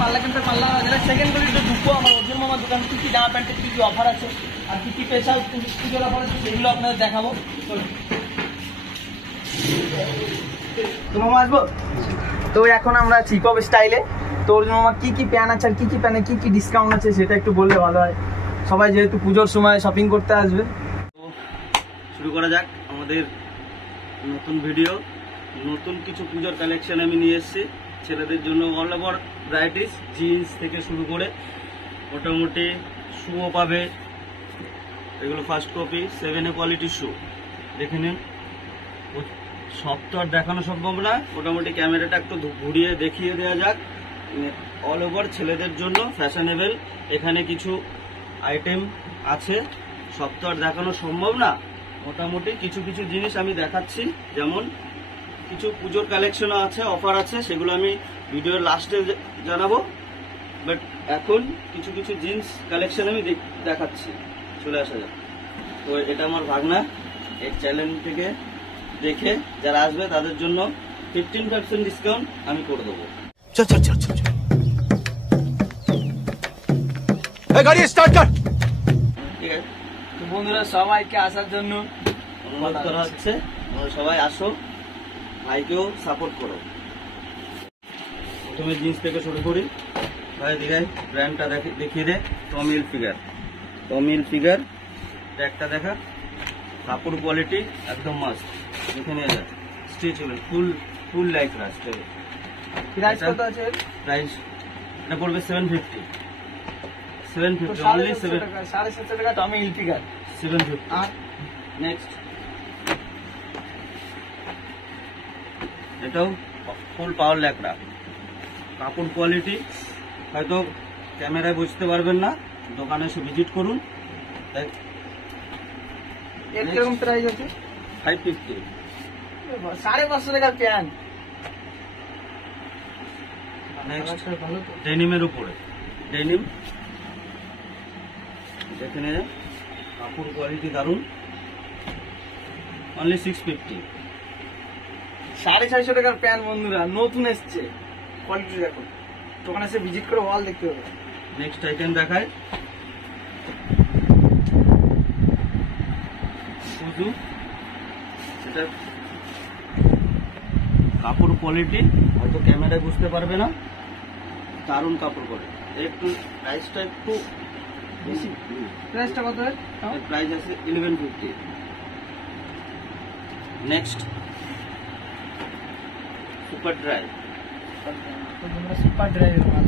পাল্লা কিন্তু পাল্লা সেকেন্ড করে একটু ঢুকবো আমার অর্জুন মামার দোকান কি জামা প্যান্টের কি অফার আছে আর কি স্পেশাল পুজোর অফার আছে সেগুলো আপনাদের দেখাবো। তো মামা আসবো। তো এখন আমরা চিপ অফ স্টাইলে, তো অর্জুন মামা কি প্যান্ট আছে আর কি প্যান্টে কি ডিসকাউন্ট আছে সেটা একটু বললে ভালো হয়, সবাই যেহেতু পুজোর সময় শপিং করতে আসবে। তো শুরু করা যাক আমাদের নতুন ভিডিও। নতুন কিছু পুজোর কালেকশন আমি নিয়ে এসেছি ছেলেদের জন্য, অল ওভার ভ্যারাইটিস, জিন্স থেকে শুরু করে মোটামুটি শুও পাবে। এগুলো ফার্স্ট কপি 7A কোয়ালিটির শু, দেখে নিন। সব তো আর দেখানো সম্ভব না, মোটামুটি ক্যামেরাটা একটু ঘুরিয়ে দেখিয়ে দেওয়া যাক। অল ওভার ছেলেদের জন্য ফ্যাশনেবল এখানে কিছু আইটেম আছে, সব তো আর দেখানো সম্ভব না। মোটামুটি কিছু কিছু জিনিস আমি দেখাচ্ছি, যেমন কিছু পুজোর কালেকশনও আছে, অফার আছে, সেগুলো আমি ভিডিওর লাস্টে জানাবো। বাট এখন কিছু কিছু জিন্স কালেকশন আমি দেখাচ্ছি, চলে আসা যাক। তো এটা আমার ভাগনা, এই চ্যানেল থেকে দেখে যারা আসবে তাদের জন্য 15% ডিসকাউন্ট আমি করে দেবো। চল চল চল চল গাড়ি স্টার্ট কর। ঠিক আছে, তো বন্ধুরা সবাইকে আসার জন্য অনুরোধ করা হচ্ছে, সবাই আসো, ভাইকেও সাপোর্ট করো। প্রথমে জিন্স থেকে শুরু করি। ভাই দিঘায় ব্র্যান্ডটা দেখিয়ে দে। টমিল ফিগার, টমিল ফিগার ট্যাগটা দেখা, কাপড় কোয়ালিটি একদম মাস্ট, দেখে নিয়ে যায়। স্ট্রেচেবল, ফুল লাইক রাস্ট। প্রাইস কত আছে? প্রাইস এটা পড়বে 750, 750 অনলি 750 টাকা টমি হিলফিগার 750। আর নেক্সট এটাও ফুল পাওয়ার ল্যাকড়া, কাপড় কোয়ালিটি হয়তো ক্যামেরায় বুঝতে পারবেন না, দোকানে এসে ভিজিট করুন। এর কিরকম প্রাইস আছে? 550, 550 টাকা প্যান্ট। নেক্সট ডেনিমের উপরে, ডেনিম দেখে নিয়ে, কাপড় কোয়ালিটি দারুন, অনলি 650। 650 টাকার প্যান্ট বন্ধুরা, নতুন এসছে, কোয়ালিটি দেখো, দোকানে এসে ভিজিট করে ওয়াল দেখতে হবে। নেক্সট আইটেম দেখায়, শুধু এটা কাপড় কোয়ালিটি হয়তো ক্যামেরায় বুঝতে পারবে না, দারুণ কাপড় কোয়ালিটি। একটু প্রাইসটা একটু বেশি। প্রাইসটা কত? প্রাইস আছে 1150। নেক্সট সুপার ড্রাই, সুপার ড্রাইভের মাল,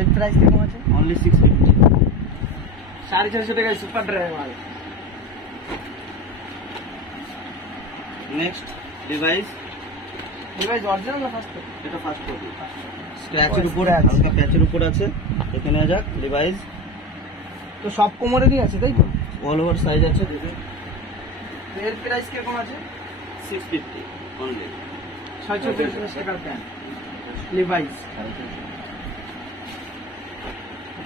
এর প্রাইস কিরকম আছে? অনলি 650। 450 টাকায় সুপার ড্রাইভের মাল। নেক্সট ডিভাইস, ডিভাইস অরিজিনাল না ফার্স্ট? এটা ফার্স্ট কপি, স্ক্র্যাচের উপর, হালকা প্যাচের উপর আছে, দেখে নেওয়া যাক। ডিভাইস তো সব কোমরেরই আছে তাই তো? অল ওভার সাইজ আছে, দেখুন। এর প্রাইস কিরকম আছে? 650 অনলি। 650 টাকার প্যান্ট লিভাইস,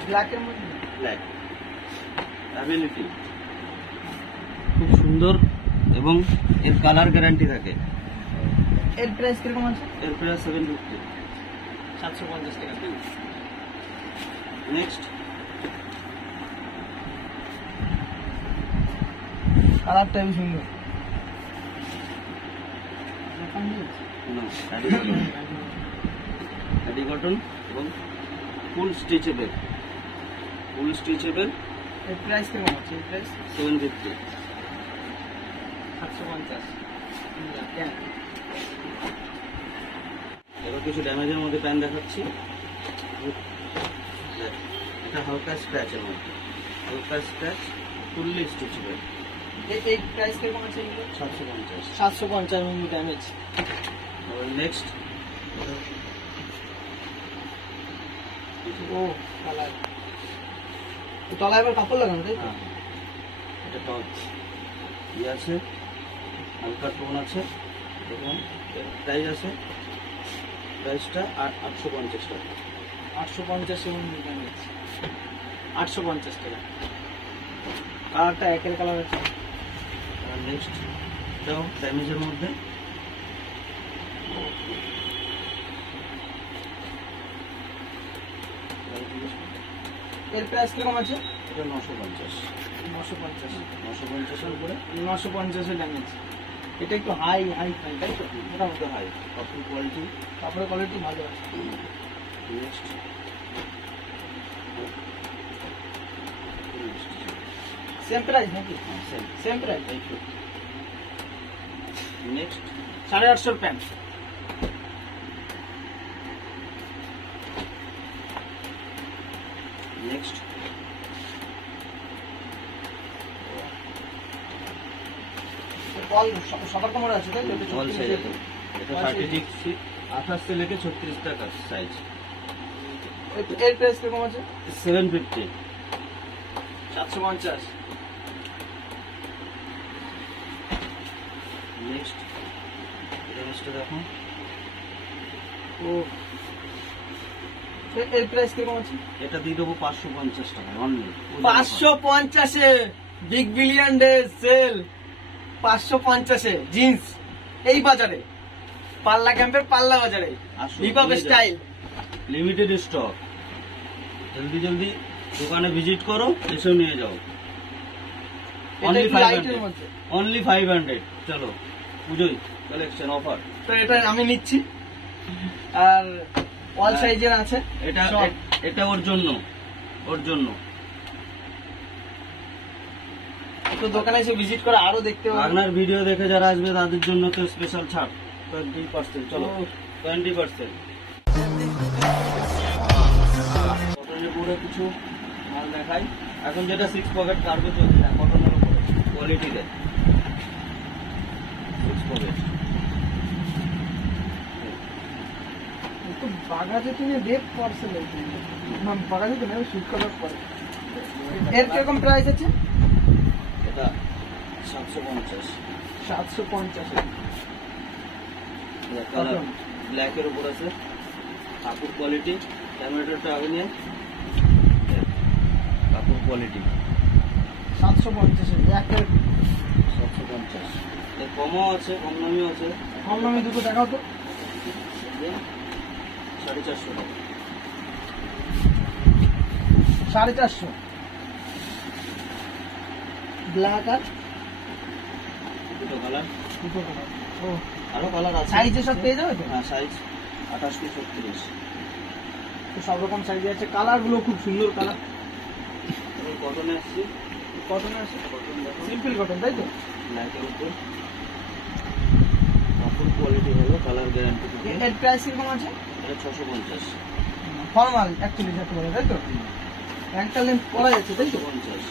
ব্ল্যাকের মধ্যে। ব্ল্যাক অ্যাবিলিটি খুব সুন্দর এবং এর কালার গ্যারান্টি থাকে। এর প্রাইস কিরকম আছে? এর প্রাইস 750, 750 টাকা। নেক্সট কালারটা খুব সুন্দর। খাদি কটন এবং ফুল স্টিচেবল, ফুল স্টিচেবল। এর প্রাইস কিরকম আছে? এর প্রাইস 750, 750। এবার কিছু ড্যামেজের মধ্যে প্যান্ট দেখাচ্ছি। এটা হালকা স্ক্র্যাচের মধ্যে, হালকা স্ক্র্যাচ, ফুললি স্টিচেবল। এই প্রাইস কিরকম আছে? 750। 750 মিমি ড্যামেজ। নেক্সট ও কালার, তলায় এবার কাপড় লাগানো তাই তো? এটা টপ ইয়ে আছে, হালকা টোন আছে, দেখুন। প্রাইস আছে, প্রাইসটা 850 টাকা। 850 মিমি ড্যামেজ, 850 টাকা। কালারটা একের কালার আছে। নেক্সট এটাও ড্যামেজের মধ্যে, এর প্রাইস কিরকম আছে? এটা 950 950 এর উপরে 950 ড্যামেজ। এটা একটু হাই তাই তো? মোটামুটি হাই কাপড় কোয়ালিটি। কাপড়ের কোয়ালিটি ভালো আছে। নেক্সট সেম প্রাইস নাকি? Same price. Next 850 pant. Next সবার কোমরে আছে তাই তো? এটা অল 36 সাইজ আছে। এটা 36 28 से लेके 36 तक साइज। এর প্রাইস কিরকম আছে? 750 750। নেক্সট এটা দেখো ও এর প্রাইস কিরকম আছে? এটা দিয়ে দেবো 550 টাকা অনলি। 550 এ বিগ বিলিয়ন ডে সেল। 550 এ জিন্স এই বাজারে, পাল্লা ক্যাম্পের পাল্লা বাজারে, হিপহপ স্টাইল। লিমিটেড স্টক, জলদি জলদি দোকানে ভিজিট করো, এসেও নিয়ে যাও। এটা একটু লাইটের মধ্যে। অনলি 500। চলো পুজোই কালেকশন অফার। তো এটা আমি নিচ্ছি। আর অল সাইজের আছে এটা সব। এটা ওর জন্য তো দোকানে এসে ভিজিট করে আরো দেখতে পাবেন। আপনার ভিডিও দেখে যারা আসবে তাদের জন্য তো স্পেশাল ছাড় 20%। চলো 20%। কটনের উপরে কিছু মাল দেখাই। এখন যেটা 6 পকেট কার্গো চলছে না, কটনের উপরে কোয়ালিটি দেয় 6 পকেট। তো বাগাজে তুমি রেট পার্সেল না, বাগাজে তো নেই, শুট করার পরে। এর কিরকম প্রাইস আছে? এটা 750। 750 কালার ব্ল্যাকের উপর আছে, কাপড় কোয়ালিটি। ক্যামেরাটা আগে নিয়ে কাপড় কোয়ালিটি 750 এর 750। এর কমও আছে, কম দামিও আছে। কম দামে দুটো দেখাও তো। 450 টাকা। 450 ব্ল্যাক আর দুটো কালার, দুটো কালার। ও আরো কালার আছে। সাইজে সব পেয়ে যাবে তো? হ্যাঁ সাইজ 28 থেকে 36। তো সব রকম সাইজে আছে। কালার গুলো খুব সুন্দর কালার। এবার কটনে আসছি, কটনে আছে, কটন দেখো সিম্পল কটন তাই তো? ব্ল্যাকের উপর, কাপড় কোয়ালিটি ভালো, কালার গ্যারান্টি। এর প্রাইস কিরকম আছে? এটা 650। ফর্মাল অ্যাকচুয়ালি যাকে বলে তাই তো? একটা লেন্থ পরা যাচ্ছে তাই তো? 650।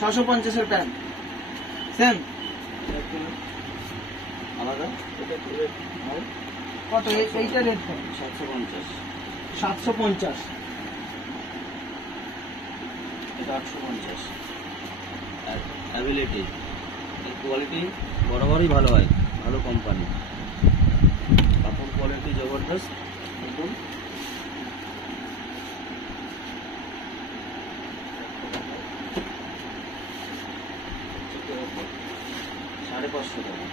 650 এর প্যান্ট সেম। আলাদা এটা কত এইটা রেট কত? 750। 750। এটা 850। আর অ্যাবিলিটি এর কোয়ালিটি বরাবরই ভালো হয়, ভালো কোম্পানি, কাপড় কোয়ালিটি জবরদস্ত একদম। সাড়ে 500 টাকা।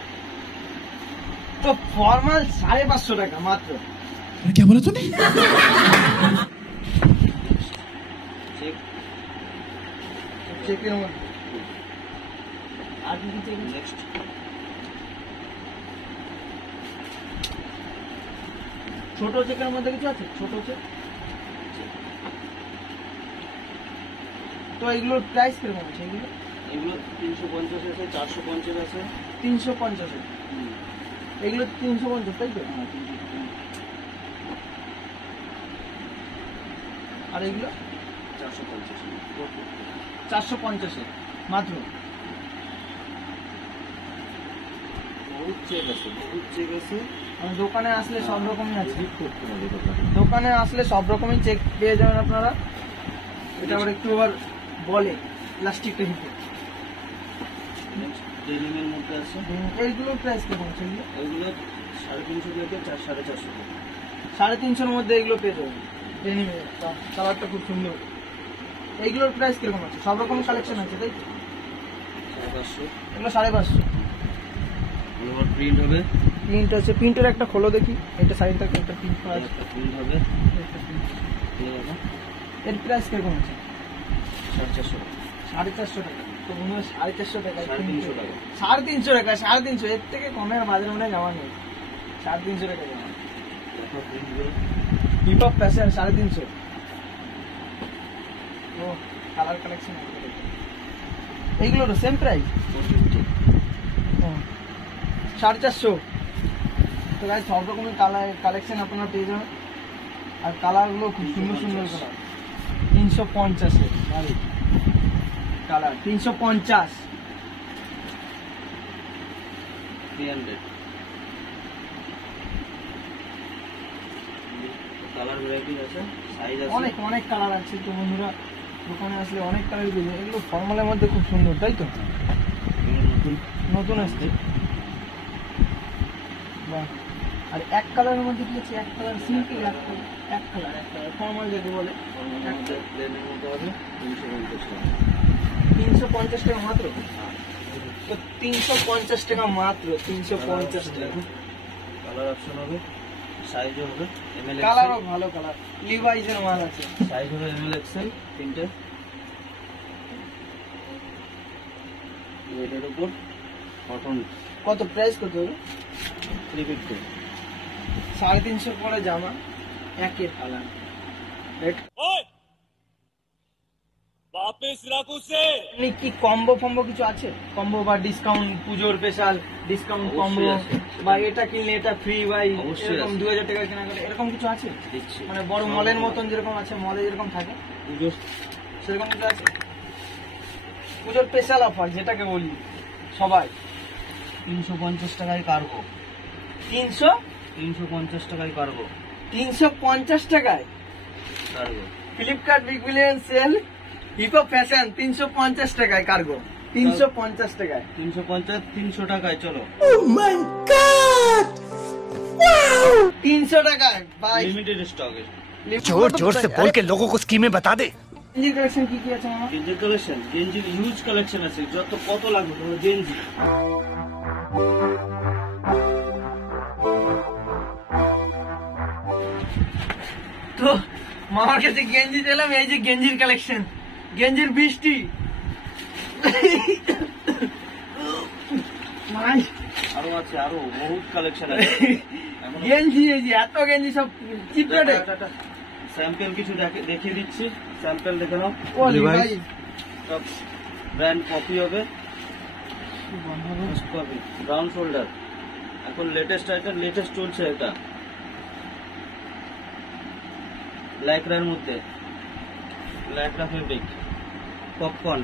তো ফর্মাল 550 টাকা মাত্র। क्या बोला तूने? চেক চেকের মধ্যে আর কি চেক? নেক্সট ছোট চেকের মধ্যে কিছু আছে? ছোট চেক। তো এগুলোর প্রাইস কিরকম আছে? এগুলো 350 আছে, 450 আছে। 350 এগুলো 350 তাই তো? আর এগুলো 450 450 মাত্র। বহুত চেক আছে, বহুত চেক আছে। আমার দোকানে আসলে সব রকমই আছে। ভিজিট করতে হবে দোকানে। দোকানে আসলে সব রকমই চেক পেয়ে যাবেন আপনারা। এটা আবার একটু আবার বলে প্লাস্টিকটা হিটে। নেক্সট ডেনিমের মধ্যে আছে। এইগুলোর প্রাইস কেমন আছে? এগুলো 350 থেকে 450 টাকা। 350 মধ্যে এগুলো পেয়ে যাবেন। ডেনিমের কালারটা খুব সুন্দর। এইগুলোর প্রাইস কিরকম আছে? সব রকম কালেকশন আছে তাই তো? 550। এগুলো 550। প্রিন্ট হবে প্রিন্ট আছে, প্রিন্টের একটা খোলো দেখি, এটা সাইড থেকে একটা প্রিন্ট করা আছে। একটা প্রিন্ট হবে, একটা print। খুলে দেখো, এর প্রাইস কিরকম আছে? 450 450 টাকা। তো মনে হয় 450 টাকা, 350 টাকা। 350 টাকা, 350, এর থেকে কমের বাজারে মনে হয় জামা নেই। 350 টাকা জামা। দেখো প্রিন্টগুলো, হিপ হপ ফ্যাশন 350। ও কালার কালেকশন এইগুলো তো সেম প্রাইস। 450। তো গাইস সব রকমের কালেকশন আপনারা পেয়ে যাবেন, আর কালারগুলো খুব সুন্দর সুন্দর কালার। 350 এর ভাই কালার, 350। 300 কালার ভ্যারাইটি আছে, সাইজ আছে অনেক অনেক কালার আছে। তো বন্ধুরা দোকানে আসলে অনেক কালার পেয়ে যাবে। এগুলো ফর্মালের মধ্যে খুব সুন্দর, তাই তো? নতুন নতুন আসছে। বাহ। আর এক কালারের মধ্যে কি আছে? এক কালার সিম্পল, এক কালার ফর্মাল যেটা বলে। প্লেনের মধ্যে হবে 350 টাকা। 350 টাকা মাত্র। তো 350 টাকা মাত্র, 350 টাকা। কালার অপশন হবে, সাইজও হবে এমএল কালারও ভালো কালার, লিভাইজের মাল আছে। সাইজ হবে এমএল এক্সেল তিনটে। এটার উপর কটন কত প্রাইস কত হবে? 350। 350 পরে জামা, একের কালার। এমনি কি কম্বো ফম্বো কিছু আছে? কম্বো বা ডিসকাউন্ট, পুজোর স্পেশাল ডিসকাউন্ট কম্বো, অবশ্যই আছে। বা এটা কিনলে এটা ফ্রি, বাই অবশ্যই এরকম আছে। 2000 টাকা কেনাকাটা এরকম কিছু আছে? দিচ্ছি মানে বড় মলের মতন যেরকম আছে, মলে যেরকম থাকে পুজো সেরকম কিছু আছে? পুজোর স্পেশাল অফার যেটাকে বলি সবাই, 350 টাকায় কার্গো, 350 টাকায় কার্গো 350 টাকায় cargo. Flipkart big billion sale hiphop fashion 350 টাকায় কার্গো, 350 টাকায়। 350 300 টাকায় চলো, 300 টাকায় ভাই। লিমিটেড স্টকের। जोर जोर से बोल के लोगों को स्कीमें बता दे। গেঞ্জির কালেকশন কি কি আছে মামা? গেঞ্জির কালেকশন, গেঞ্জির হিউজ কালেকশন আছে, যত কত লাগবে তোমার গেঞ্জি। তো মামার কাছে গেঞ্জি পেলাম, এই যে গেঞ্জির কালেকশন, গেঞ্জির বৃষ্টি। ভাই আরো আছে, আরো বহুত কালেকশন আছে। গেঞ্জি, এই যে এত গেঞ্জি সব চিপ রেটে। স্যাম্পল কিছু দেখিয়ে দিচ্ছি, স্যাম্পল দেখে নাও। ও ভাই সব ব্র্যান্ড কপি হবে, কপি ব্রাউন শোল্ডার, এখন লেটেস্ট আইটেম, লেটেস্ট চলছে এটা লাইক্রার মধ্যে, লাইক্রা ফেব্রিক, পপকর্ন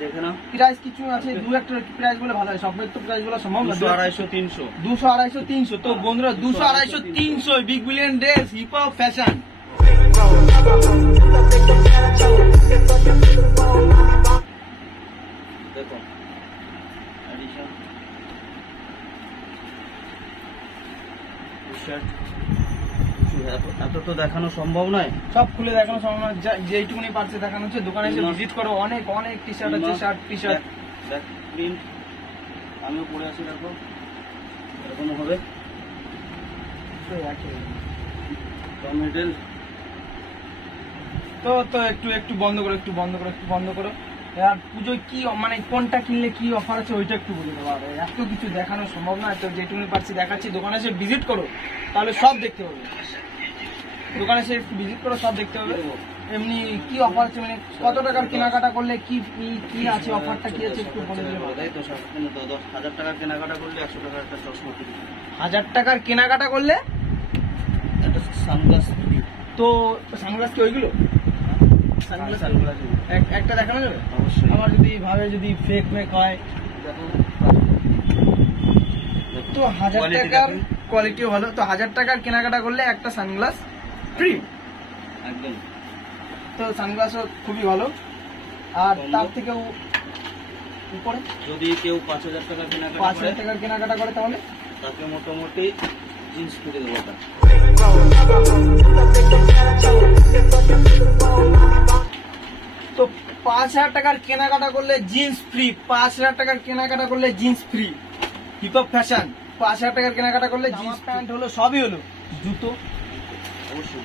দেখে নাও। প্রাইস কিছু আছে, দু একটা প্রাইস বলে ভালো হয়, সব তো প্রাইস বলা সম্ভব না। 200 250 300 200 250 300। তো বন্ধুরা 200 250 300 big billion dress hip hop fashion. দেখো এডিশন টি-শার্ট, এত তো দেখানো সম্ভব নয়। সব খুলে দেখানো সম্ভব না, যেইটুকুনি পারছে দেখানো হচ্ছে। দোকানে এসে ভিজিট করো, অনেক অনেক টি শার্ট আছে, শার্ট টি শার্ট। দেখ প্রিন্ট, আমিও পরে আছি, দেখো এরকম হবে টমেটেল। তো তো একটু একটু বন্ধ করো, একটু বন্ধ করো, একটু বন্ধ করো। আর পুজোয় কি মানে কোনটা কিনলে কি অফার আছে ওইটা একটু বলে দেবো। এত কিছু দেখানো সম্ভব না, তো যেটুকুনি পারছি দেখাচ্ছি। দোকানে এসে ভিজিট করো, তাহলে সব দেখতে পাবে। দোকানে এসে একটু ভিজিট করো, সব দেখতে হবে। এমনি কি অফার আছে, মানে কত টাকার কেনাকাটা করলে কি কি আছে, অফারটা কি আছে একটু বলে দিলে ভালো। তাই তো, 1000 টাকার কেনাকাটা করলে 100 টাকার একটা চশমা ফ্রি, 1000 টাকার কেনাকাটা করলে একটা সানগ্লাস ফ্রি। তো সানগ্লাস কি ওইগুলো? সানগ্লাস একটা দেখানো যাবে অবশ্যই। আমার যদি ভাবে যদি ফেক মেক হয়, তো 1000 টাকার কোয়ালিটিও ভালো। তো 1000 টাকার কেনাকাটা করলে একটা সানগ্লাস ফ্রি একদম। তো সানগ্লাসও খুবই ভালো। আর তার থেকেও উপরে যদি কেউ 5000 টাকা কেনাকাটা 5000 করে, টাকার কেনাকাটা করে তাহলে তাকে মোটামুটি জিন্স কিনে দেবো। তো 5,000 টাকার কেনাকাটা করলে জিন্স ফ্রি, 5,000 টাকার কেনাকাটা করলে jeans free. Hip hop fashion, 5,000 টাকার কেনাকাটা করলে জিন্স প্যান্ট হলো, সবই হলো, জুতো অবশ্যই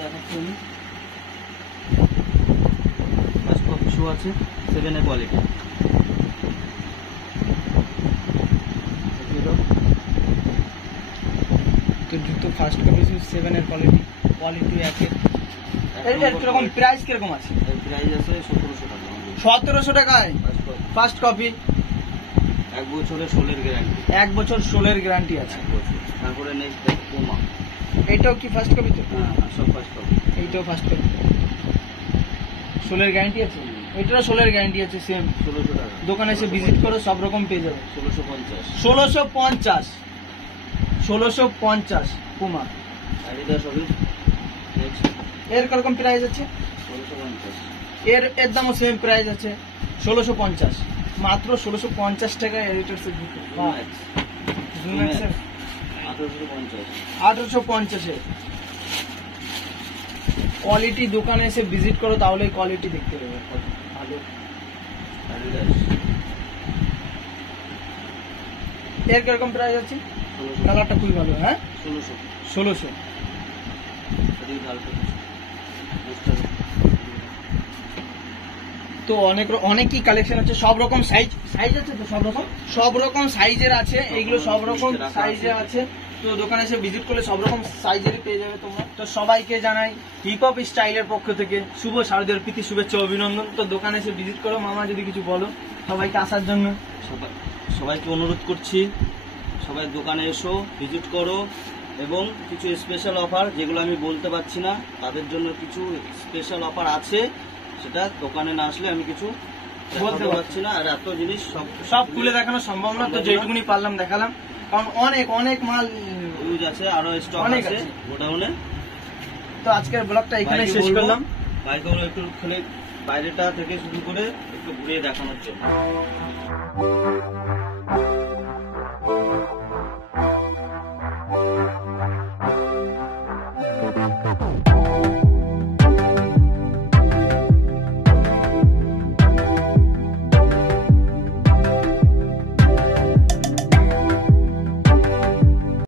দেখাচ্ছি আমি। ফার্স্ট কপি শু আছে 7 কোয়ালিটি। তো জুতো ফার্স্ট কপি 7 এর কোয়ালিটি 1 এর। এর কিরকম প্রাইস কিরকম আছে? এর প্রাইস আছে 1700 টাকা। 1700 টাকায় ফার্স্ট কপি। 1 বছরের সোলের গ্যারান্টি। 1 বছর সোলের গ্যারান্টি আছে। তারপরে নেক্সট দেখ পুমা। এটাও কি ফার্স্ট কপি তো? হ্যাঁ সব ফার্স্ট কপি। এইটাও ফার্স্ট কপি, সোলের গ্যারান্টি আছে। এটারও সোলের গ্যারান্টি আছে সেম। 1600 টাকা। দোকানে এসে ভিজিট করো, সব রকম পেয়ে যাবে। 1650। 1650 পুমা। অ্যাডিডাস হবে নেক্সট। এর কিরকম প্রাইস আছে? 1650। এর দামও সেম প্রাইস আছে 1650, মাত্র 1650 টাকায় এডিটরসের জুতো। ম্যাক্স জুম্যাক্সের 1850। 1850 এর কোয়ালিটি। দোকানে এসে ভিজিট করো, তাহলে কোয়ালিটি দেখতে পাবে ভালো। অ্যাডিডাস এর কিরকম প্রাইস আছে? 1600। কালারটা খুবই ভালো। হ্যাঁ 1600। 1600। এদিকে কালকে বুস্টার। তো অনেকই কালেকশন আছে, সব রকম সাইজ আছে তো, সব রকম সাইজের আছে। এইগুলো সব রকম সাইজের আছে। তো দোকানে এসে ভিজিট করলে সব রকম সাইজের পেয়ে যাবে তোমরা। তো সবাইকে জানাই হিপ হপ স্টাইলের পক্ষ থেকে শুভ শারদীয়ার প্রীতি শুভেচ্ছা অভিনন্দন। তো দোকানে এসে ভিজিট করো। মামা যদি কিছু বলো সবাইকে আসার জন্য। সবাইকে অনুরোধ করছি, সবাই দোকানে এসো, ভিজিট করো, এবং কিছু স্পেশাল অফার যেগুলো আমি বলতে পারছি না, তাদের জন্য কিছু স্পেশাল অফার আছে, সেটা দোকানে না আসলে আমি কিছু বলতে পারছি না। আর এত জিনিস সব খুলে দেখানো সম্ভব না, তো যেটুকুনি পারলাম দেখালাম, কারণ অনেক মাল ইউজ আছে, আরো স্টক অনেক আছে আছে গোডাউনে। তো আজকের ব্লগটা এখানে শেষ করলাম। বাইকগুলো একটু খেলে বাইরেটা থেকে শুরু করে একটু ঘুরিয়ে দেখানোর জন্য।